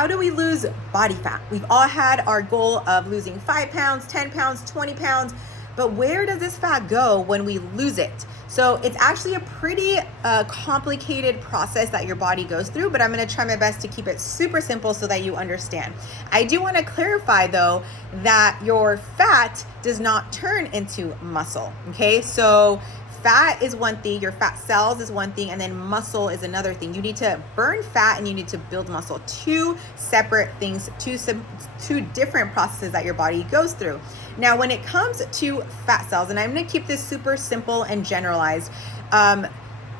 How do we lose body fat? We've all had our goal of losing 5 pounds, 10 pounds, 20 pounds, but where does this fat go when we lose it? So it's actually a pretty complicated process that your body goes through, but I'm gonna try my best to keep it super simple so that you understand. I do wanna clarify though that your fat does not turn into muscle, okay? So fat is one thing, your fat cells is one thing, and then muscle is another thing. You need to burn fat and you need to build muscle. Two separate things, two different processes that your body goes through. Now, when it comes to fat cells, and I'm gonna keep this super simple and generalized,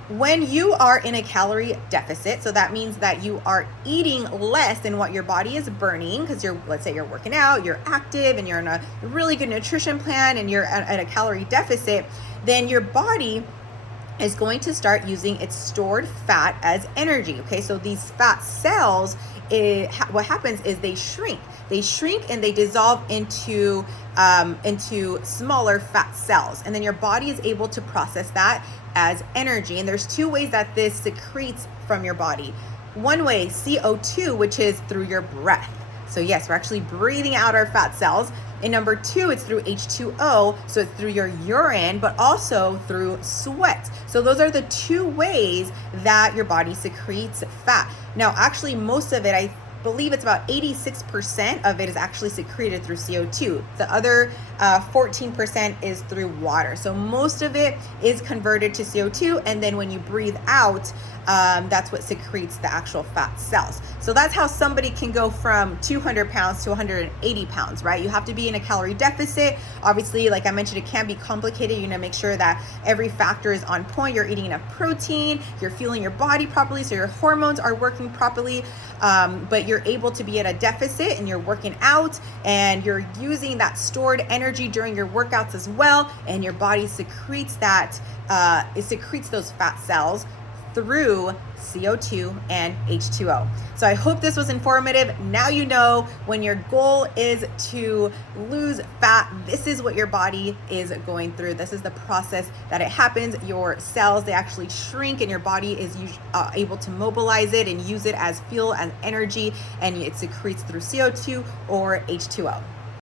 when you are in a calorie deficit, so that means that you are eating less than what your body is burning, because let's say you're working out, you're active, and you're in a really good nutrition plan, and you're at a calorie deficit, then your body is going to start using its stored fat as energy. Okay, so these fat cells, what happens is they shrink and they dissolve into smaller fat cells, and then your body is able to process that as energy. And there's two ways that this secretes from your body. One way, CO2, which is through your breath. So yes, we're actually breathing out our fat cells. And number two, it's through H2O, so it's through your urine, but also through sweat. So those are the two ways that your body secretes fat. Now, actually, most of it, I believe it's about 86% of it is actually secreted through CO2. The other 14% is through water. So most of it is converted to CO2, and then when you breathe out, that's what secretes the actual fat cells. So that's how somebody can go from 200 pounds to 180 pounds, right? You have to be in a calorie deficit. Obviously, like I mentioned, it can be complicated. You need to make sure that every factor is on point. You're eating enough protein, you're fueling your body properly, so your hormones are working properly, but you're able to be at a deficit and you're working out and you're using that stored energy during your workouts as well, and your body secretes that, it secretes those fat cells through CO2 and H2O. So I hope this was informative. Now you know when your goal is to lose fat, this is what your body is going through. This is the process that it happens. Your cells, they actually shrink, and your body is able to mobilize it and use it as fuel and energy, and it secretes through CO2 or H2O.